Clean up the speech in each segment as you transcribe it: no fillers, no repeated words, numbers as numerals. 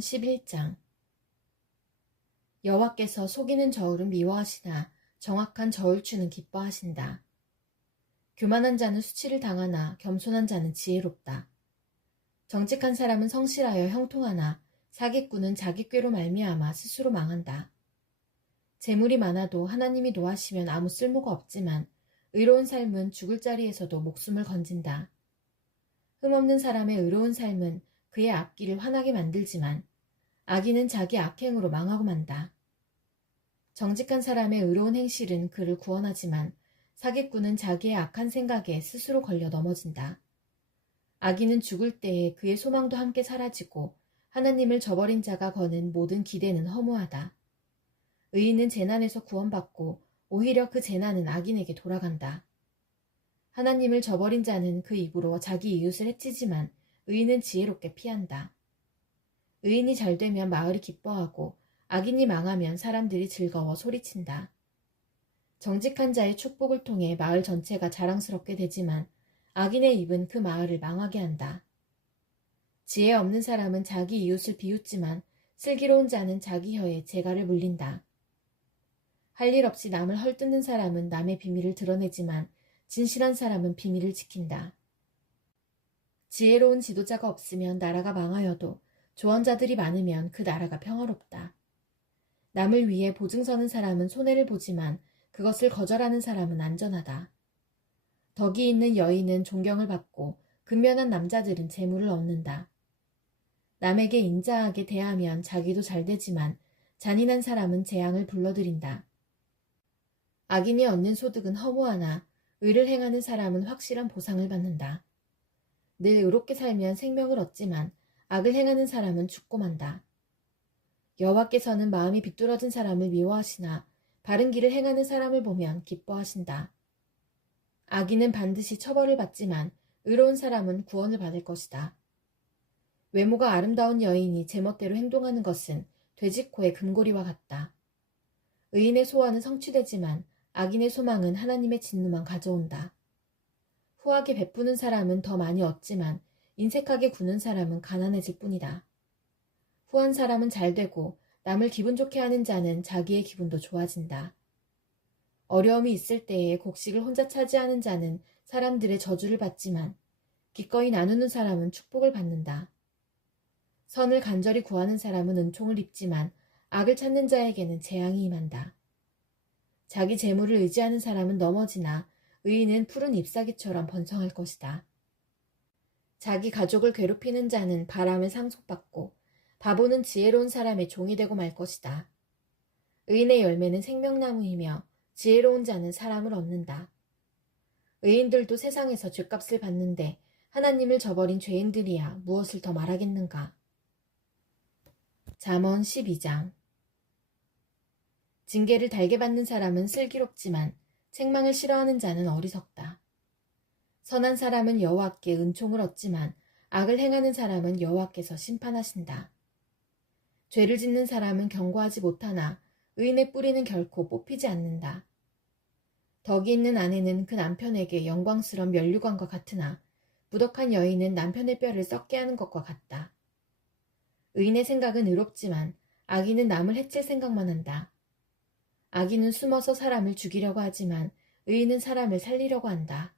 잠언 11장. 여호와께서 속이는 저울은 미워하시나 정확한 저울추는 기뻐하신다. 교만한 자는 수치를 당하나 겸손한 자는 지혜롭다. 정직한 사람은 성실하여 형통하나 사기꾼은 자기 꾀로 말미암아 스스로 망한다. 재물이 많아도 하나님이 노하시면 아무 쓸모가 없지만 의로운 삶은 죽을 자리에서도 목숨을 건진다. 흠없는 사람의 의로운 삶은 그의 앞길을 환하게 만들지만 악인은 자기 악행으로 망하고 만다. 정직한 사람의 의로운 행실은 그를 구원하지만 사기꾼은 자기의 악한 생각에 스스로 걸려 넘어진다. 악인은 죽을 때에 그의 소망도 함께 사라지고 하나님을 저버린 자가 거는 모든 기대는 허무하다. 의인은 재난에서 구원받고 오히려 그 재난은 악인에게 돌아간다. 하나님을 저버린 자는 그 입으로 자기 이웃을 해치지만 의인은 지혜롭게 피한다. 의인이 잘되면 마을이 기뻐하고 악인이 망하면 사람들이 즐거워 소리친다. 정직한 자의 축복을 통해 마을 전체가 자랑스럽게 되지만 악인의 입은 그 마을을 망하게 한다. 지혜 없는 사람은 자기 이웃을 비웃지만 슬기로운 자는 자기 혀에 재갈을 물린다. 할 일 없이 남을 헐뜯는 사람은 남의 비밀을 드러내지만 진실한 사람은 비밀을 지킨다. 지혜로운 지도자가 없으면 나라가 망하여도 조언자들이 많으면 그 나라가 평화롭다. 남을 위해 보증 서는 사람은 손해를 보지만 그것을 거절하는 사람은 안전하다. 덕이 있는 여인은 존경을 받고 근면한 남자들은 재물을 얻는다. 남에게 인자하게 대하면 자기도 잘 되지만 잔인한 사람은 재앙을 불러들인다. 악인이 얻는 소득은 허무하나 의를 행하는 사람은 확실한 보상을 받는다. 늘 의롭게 살면 생명을 얻지만 악을 행하는 사람은 죽고 만다. 여호와께서는 마음이 비뚤어진 사람을 미워하시나 바른 길을 행하는 사람을 보면 기뻐하신다. 악인은 반드시 처벌을 받지만 의로운 사람은 구원을 받을 것이다. 외모가 아름다운 여인이 제멋대로 행동하는 것은 돼지코의 금고리와 같다. 의인의 소원은 성취되지만 악인의 소망은 하나님의 진노만 가져온다. 후하게 베푸는 사람은 더 많이 얻지만 인색하게 구는 사람은 가난해질 뿐이다. 후한 사람은 잘되고 남을 기분 좋게 하는 자는 자기의 기분도 좋아진다. 어려움이 있을 때에 곡식을 혼자 차지하는 자는 사람들의 저주를 받지만 기꺼이 나누는 사람은 축복을 받는다. 선을 간절히 구하는 사람은 은총을 입지만 악을 찾는 자에게는 재앙이 임한다. 자기 재물을 의지하는 사람은 넘어지나 의인은 푸른 잎사귀처럼 번성할 것이다. 자기 가족을 괴롭히는 자는 바람에 상속받고 바보는 지혜로운 사람의 종이 되고 말 것이다. 의인의 열매는 생명나무이며 지혜로운 자는 사람을 얻는다. 의인들도 세상에서 죗값을 받는데 하나님을 저버린 죄인들이야 무엇을 더 말하겠는가. 잠언 12장. 징계를 달게 받는 사람은 슬기롭지만 책망을 싫어하는 자는 어리석다. 선한 사람은 여호와께 은총을 얻지만 악을 행하는 사람은 여호와께서 심판하신다. 죄를 짓는 사람은 경고하지 못하나 의인의 뿌리는 결코 뽑히지 않는다. 덕이 있는 아내는 그 남편에게 영광스러운 면류관과 같으나 부덕한 여인은 남편의 뼈를 썩게 하는 것과 같다. 의인의 생각은 의롭지만 악인은 남을 해칠 생각만 한다. 악인은 숨어서 사람을 죽이려고 하지만 의인은 사람을 살리려고 한다.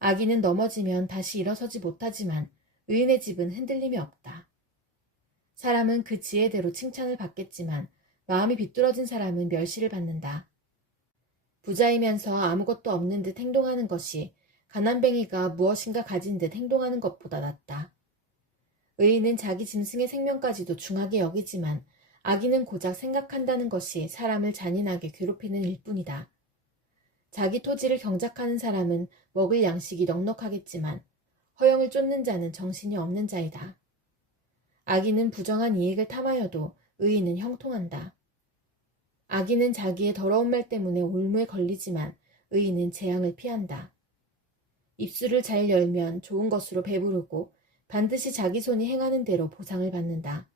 악인은 넘어지면 다시 일어서지 못하지만 의인의 집은 흔들림이 없다. 사람은 그 지혜대로 칭찬을 받겠지만 마음이 비뚤어진 사람은 멸시를 받는다. 부자이면서 아무것도 없는 듯 행동하는 것이 가난뱅이가 무엇인가 가진 듯 행동하는 것보다 낫다. 의인은 자기 짐승의 생명까지도 중하게 여기지만 악인은 고작 생각한다는 것이 사람을 잔인하게 괴롭히는 일뿐이다. 자기 토지를 경작하는 사람은 먹을 양식이 넉넉하겠지만 허영을 쫓는 자는 정신이 없는 자이다. 악인은 부정한 이익을 탐하여도 의인은 형통한다. 악인은 자기의 더러운 말 때문에 올무에 걸리지만 의인은 재앙을 피한다. 입술을 잘 열면 좋은 것으로 배부르고 반드시 자기 손이 행하는 대로 보상을 받는다.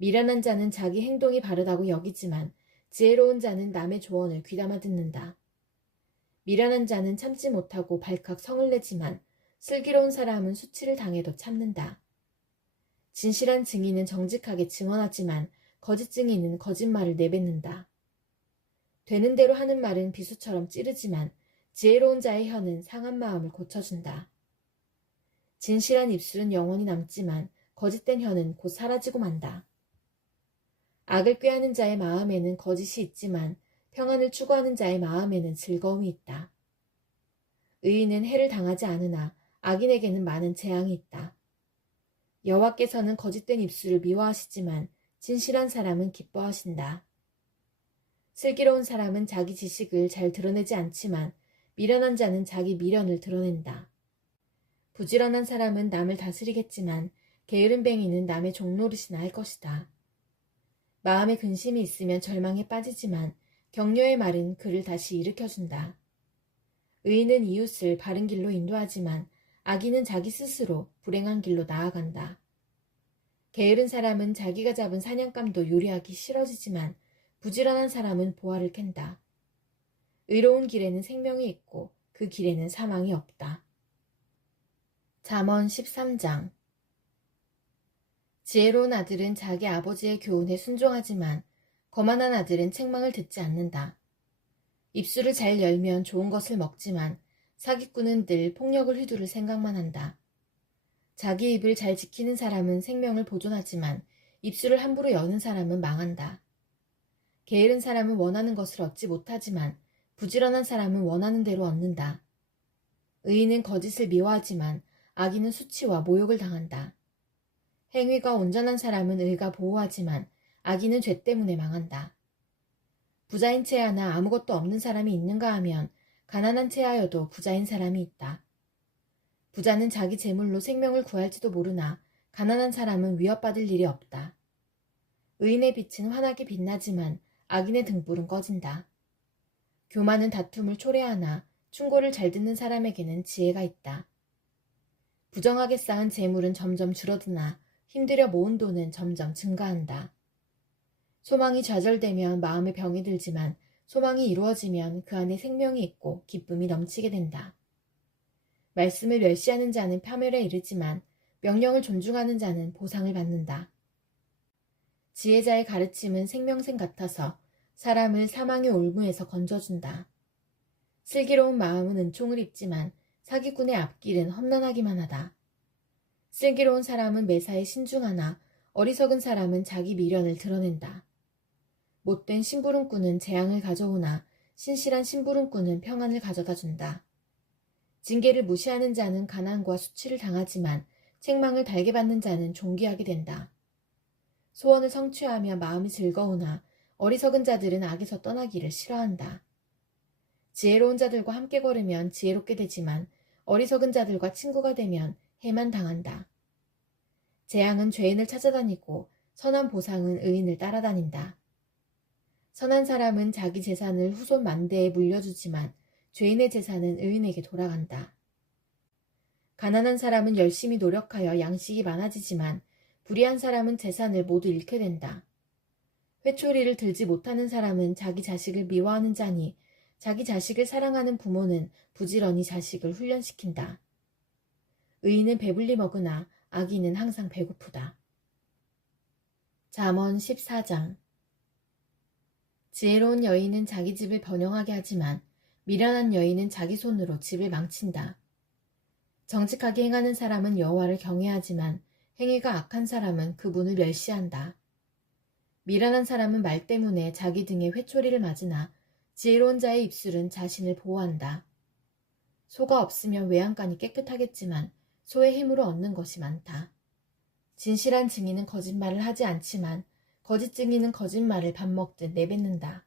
미련한 자는 자기 행동이 바르다고 여기지만 지혜로운 자는 남의 조언을 귀담아 듣는다. 미련한 자는 참지 못하고 발칵 성을 내지만 슬기로운 사람은 수치를 당해도 참는다. 진실한 증인은 정직하게 증언하지만 거짓 증인은 거짓말을 내뱉는다. 되는 대로 하는 말은 비수처럼 찌르지만 지혜로운 자의 혀는 상한 마음을 고쳐준다. 진실한 입술은 영원히 남지만 거짓된 혀는 곧 사라지고 만다. 악을 꾀하는 자의 마음에는 거짓이 있지만 평안을 추구하는 자의 마음에는 즐거움이 있다. 의인은 해를 당하지 않으나 악인에게는 많은 재앙이 있다. 여호와께서는 거짓된 입술을 미워하시지만 진실한 사람은 기뻐하신다. 슬기로운 사람은 자기 지식을 잘 드러내지 않지만 미련한 자는 자기 미련을 드러낸다. 부지런한 사람은 남을 다스리겠지만 게으른 뱅이는 남의 종노릇이나 할 것이다. 마음에 근심이 있으면 절망에 빠지지만 격려의 말은 그를 다시 일으켜준다. 의인은 이웃을 바른 길로 인도하지만 악인은 자기 스스로 불행한 길로 나아간다. 게으른 사람은 자기가 잡은 사냥감도 요리하기 싫어지지만 부지런한 사람은 보화를 캔다. 의로운 길에는 생명이 있고 그 길에는 사망이 없다. 잠언 13장. 지혜로운 아들은 자기 아버지의 교훈에 순종하지만 거만한 아들은 책망을 듣지 않는다. 입술을 잘 열면 좋은 것을 먹지만 사기꾼은 늘 폭력을 휘두를 생각만 한다. 자기 입을 잘 지키는 사람은 생명을 보존하지만 입술을 함부로 여는 사람은 망한다. 게으른 사람은 원하는 것을 얻지 못하지만 부지런한 사람은 원하는 대로 얻는다. 의인은 거짓을 미워하지만 악인은 수치와 모욕을 당한다. 행위가 온전한 사람은 의가 보호하지만 악인은 죄 때문에 망한다. 부자인 채하나 아무것도 없는 사람이 있는가 하면 가난한 채하여도 부자인 사람이 있다. 부자는 자기 재물로 생명을 구할지도 모르나 가난한 사람은 위협받을 일이 없다. 의인의 빛은 환하게 빛나지만 악인의 등불은 꺼진다. 교만은 다툼을 초래하나 충고를 잘 듣는 사람에게는 지혜가 있다. 부정하게 쌓은 재물은 점점 줄어드나 힘들여 모은 돈은 점점 증가한다. 소망이 좌절되면 마음에 병이 들지만 소망이 이루어지면 그 안에 생명이 있고 기쁨이 넘치게 된다. 말씀을 멸시하는 자는 파멸에 이르지만 명령을 존중하는 자는 보상을 받는다. 지혜자의 가르침은 생명샘 같아서 사람을 사망의 올무에서 건져준다. 슬기로운 마음은 은총을 입지만 사기꾼의 앞길은 험난하기만 하다. 슬기로운 사람은 매사에 신중하나 어리석은 사람은 자기 미련을 드러낸다. 못된 심부름꾼은 재앙을 가져오나 신실한 심부름꾼은 평안을 가져다 준다. 징계를 무시하는 자는 가난과 수치를 당하지만 책망을 달게 받는 자는 존귀하게 된다. 소원을 성취하며 마음이 즐거우나 어리석은 자들은 악에서 떠나기를 싫어한다. 지혜로운 자들과 함께 걸으면 지혜롭게 되지만 어리석은 자들과 친구가 되면 해만 당한다. 재앙은 죄인을 찾아다니고 선한 보상은 의인을 따라다닌다. 선한 사람은 자기 재산을 후손 만대에 물려주지만 죄인의 재산은 의인에게 돌아간다. 가난한 사람은 열심히 노력하여 양식이 많아지지만 불의한 사람은 재산을 모두 잃게 된다. 회초리를 들지 못하는 사람은 자기 자식을 미워하는 자니 자기 자식을 사랑하는 부모는 부지런히 자식을 훈련시킨다. 의인은 배불리 먹으나 악인은 항상 배고프다. 잠언 14장. 지혜로운 여인은 자기 집을 번영하게 하지만 미련한 여인은 자기 손으로 집을 망친다. 정직하게 행하는 사람은 여호와를 경외하지만 행위가 악한 사람은 그분을 멸시한다. 미련한 사람은 말 때문에 자기 등에 회초리를 맞으나 지혜로운 자의 입술은 자신을 보호한다. 소가 없으면 외양간이 깨끗하겠지만 소의 힘으로 얻는 것이 많다. 진실한 증인은 거짓말을 하지 않지만 거짓 증인은 거짓말을 밥 먹듯 내뱉는다.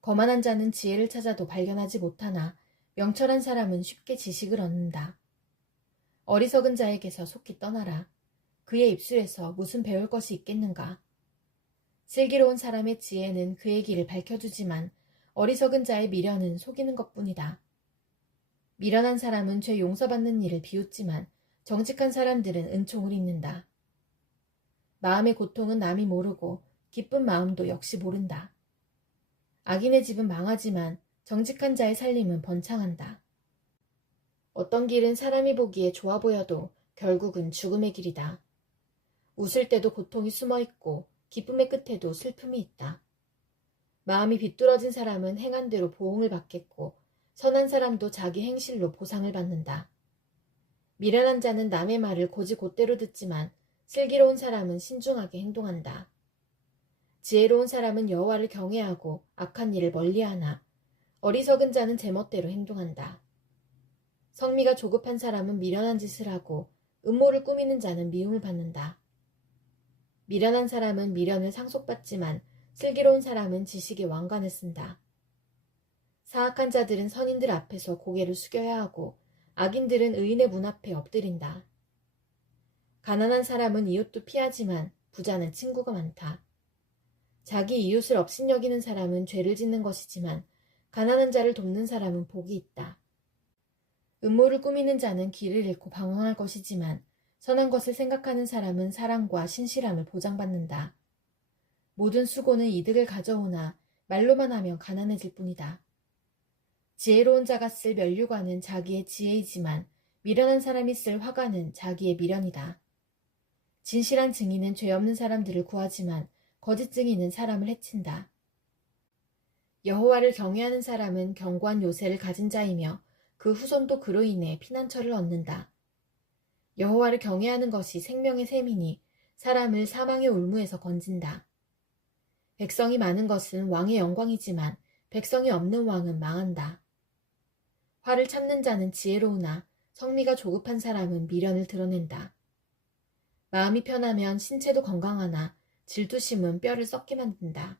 거만한 자는 지혜를 찾아도 발견하지 못하나 명철한 사람은 쉽게 지식을 얻는다. 어리석은 자에게서 속히 떠나라. 그의 입술에서 무슨 배울 것이 있겠는가. 슬기로운 사람의 지혜는 그의 길을 밝혀주지만 어리석은 자의 미련은 속이는 것뿐이다. 미련한 사람은 죄 용서받는 일을 비웃지만 정직한 사람들은 은총을 입는다. 마음의 고통은 남이 모르고 기쁜 마음도 역시 모른다. 악인의 집은 망하지만 정직한 자의 살림은 번창한다. 어떤 길은 사람이 보기에 좋아 보여도 결국은 죽음의 길이다. 웃을 때도 고통이 숨어 있고 기쁨의 끝에도 슬픔이 있다. 마음이 비뚤어진 사람은 행한 대로 보응을 받겠고 선한 사람도 자기 행실로 보상을 받는다. 미련한 자는 남의 말을 곧이곧대로 듣지만 슬기로운 사람은 신중하게 행동한다. 지혜로운 사람은 여호와를 경외하고 악한 일을 멀리하나 어리석은 자는 제멋대로 행동한다. 성미가 조급한 사람은 미련한 짓을 하고 음모를 꾸미는 자는 미움을 받는다. 미련한 사람은 미련을 상속받지만 슬기로운 사람은 지식의 왕관을 쓴다. 사악한 자들은 선인들 앞에서 고개를 숙여야 하고 악인들은 의인의 문 앞에 엎드린다. 가난한 사람은 이웃도 피하지만 부자는 친구가 많다. 자기 이웃을 업신여기는 사람은 죄를 짓는 것이지만 가난한 자를 돕는 사람은 복이 있다. 음모를 꾸미는 자는 길을 잃고 방황할 것이지만 선한 것을 생각하는 사람은 사랑과 신실함을 보장받는다. 모든 수고는 이득을 가져오나 말로만 하면 가난해질 뿐이다. 지혜로운 자가 쓸 면류관은 자기의 지혜이지만 미련한 사람이 쓸 화관은 자기의 미련이다. 진실한 증인은 죄 없는 사람들을 구하지만 거짓 증인은 사람을 해친다. 여호와를 경외하는 사람은 견고한 요새를 가진 자이며 그 후손도 그로 인해 피난처를 얻는다. 여호와를 경외하는 것이 생명의 셈이니 사람을 사망의 올무에서 건진다. 백성이 많은 것은 왕의 영광이지만 백성이 없는 왕은 망한다. 화를 참는 자는 지혜로우나 성미가 조급한 사람은 미련을 드러낸다. 마음이 편하면 신체도 건강하나 질투심은 뼈를 썩게 만든다.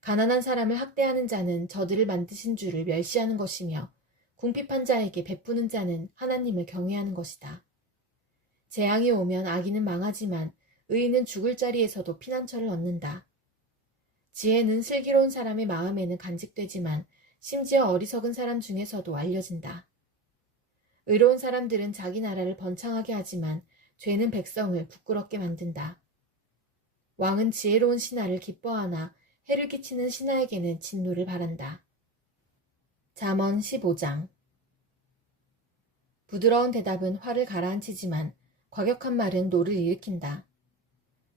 가난한 사람을 학대하는 자는 저들을 만드신 주를 멸시하는 것이며 궁핍한 자에게 베푸는 자는 하나님을 경외하는 것이다. 재앙이 오면 악인은 망하지만 의인은 죽을 자리에서도 피난처를 얻는다. 지혜는 슬기로운 사람의 마음에는 간직되지만 심지어 어리석은 사람 중에서도 알려진다. 의로운 사람들은 자기 나라를 번창하게 하지만 죄는 백성을 부끄럽게 만든다. 왕은 지혜로운 신하를 기뻐하나 해를 끼치는 신하에게는 진노를 바란다. 잠언 15장. 부드러운 대답은 화를 가라앉히지만 과격한 말은 노를 일으킨다.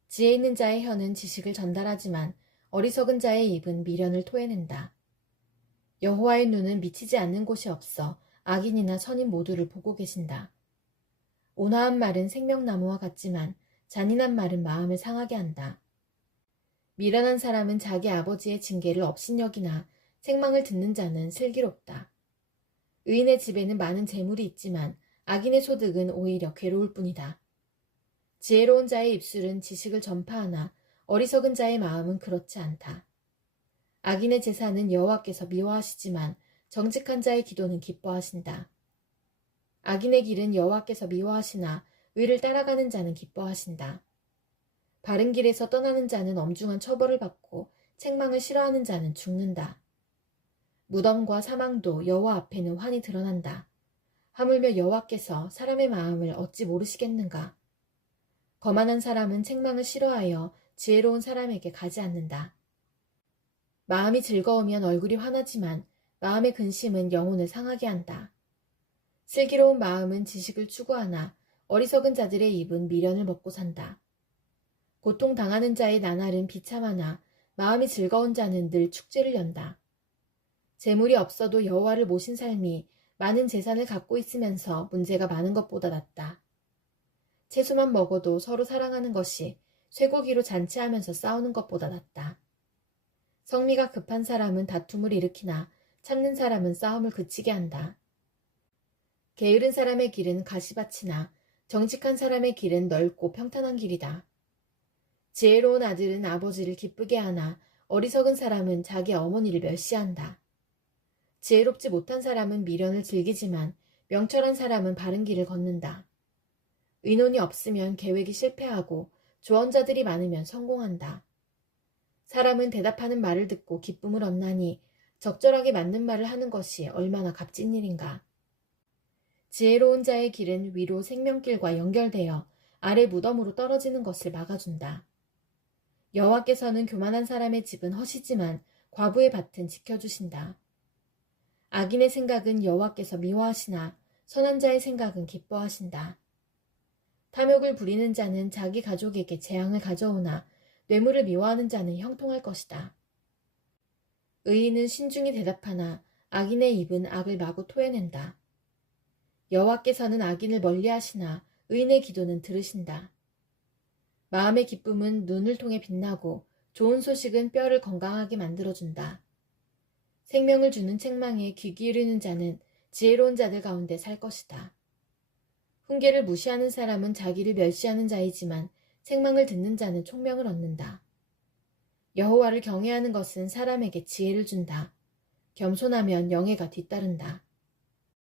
지혜 있는 자의 혀는 지식을 전달하지만 어리석은 자의 입은 미련을 토해낸다. 여호와의 눈은 미치지 않는 곳이 없어 악인이나 선인 모두를 보고 계신다. 온화한 말은 생명나무와 같지만 잔인한 말은 마음을 상하게 한다. 미련한 사람은 자기 아버지의 징계를 업신여기나 책망을 듣는 자는 슬기롭다. 의인의 집에는 많은 재물이 있지만 악인의 소득은 오히려 괴로울 뿐이다. 지혜로운 자의 입술은 지식을 전파하나 어리석은 자의 마음은 그렇지 않다. 악인의 제사는 여호와께서 미워하시지만 정직한 자의 기도는 기뻐하신다. 악인의 길은 여호와께서 미워하시나 의를 따라가는 자는 기뻐하신다. 바른 길에서 떠나는 자는 엄중한 처벌을 받고 책망을 싫어하는 자는 죽는다. 무덤과 사망도 여호와 앞에는 환히 드러난다. 하물며 여호와께서 사람의 마음을 어찌 모르시겠는가. 거만한 사람은 책망을 싫어하여 지혜로운 사람에게 가지 않는다. 마음이 즐거우면 얼굴이 환하지만 마음의 근심은 영혼을 상하게 한다. 슬기로운 마음은 지식을 추구하나 어리석은 자들의 입은 미련을 먹고 산다. 고통당하는 자의 나날은 비참하나 마음이 즐거운 자는 늘 축제를 연다. 재물이 없어도 여호와를 모신 삶이 많은 재산을 갖고 있으면서 문제가 많은 것보다 낫다. 채소만 먹어도 서로 사랑하는 것이 쇠고기로 잔치하면서 싸우는 것보다 낫다. 성미가 급한 사람은 다툼을 일으키나 참는 사람은 싸움을 그치게 한다. 게으른 사람의 길은 가시밭이나 정직한 사람의 길은 넓고 평탄한 길이다. 지혜로운 아들은 아버지를 기쁘게 하나 어리석은 사람은 자기 어머니를 멸시한다. 지혜롭지 못한 사람은 미련을 즐기지만 명철한 사람은 바른 길을 걷는다. 의논이 없으면 계획이 실패하고 조언자들이 많으면 성공한다. 사람은 대답하는 말을 듣고 기쁨을 얻나니 적절하게 맞는 말을 하는 것이 얼마나 값진 일인가. 지혜로운 자의 길은 위로 생명길과 연결되어 아래 무덤으로 떨어지는 것을 막아준다. 여호와께서는 교만한 사람의 집은 허시지만 과부의 밭은 지켜주신다. 악인의 생각은 여호와께서 미워하시나 선한 자의 생각은 기뻐하신다. 탐욕을 부리는 자는 자기 가족에게 재앙을 가져오나 뇌물을 미워하는 자는 형통할 것이다. 의인은 신중히 대답하나 악인의 입은 악을 마구 토해낸다. 여호와께서는 악인을 멀리하시나 의인의 기도는 들으신다. 마음의 기쁨은 눈을 통해 빛나고 좋은 소식은 뼈를 건강하게 만들어준다. 생명을 주는 책망에 귀 기울이는 자는 지혜로운 자들 가운데 살 것이다. 훈계를 무시하는 사람은 자기를 멸시하는 자이지만 책망을 듣는 자는 총명을 얻는다. 여호와를 경외하는 것은 사람에게 지혜를 준다. 겸손하면 영예가 뒤따른다.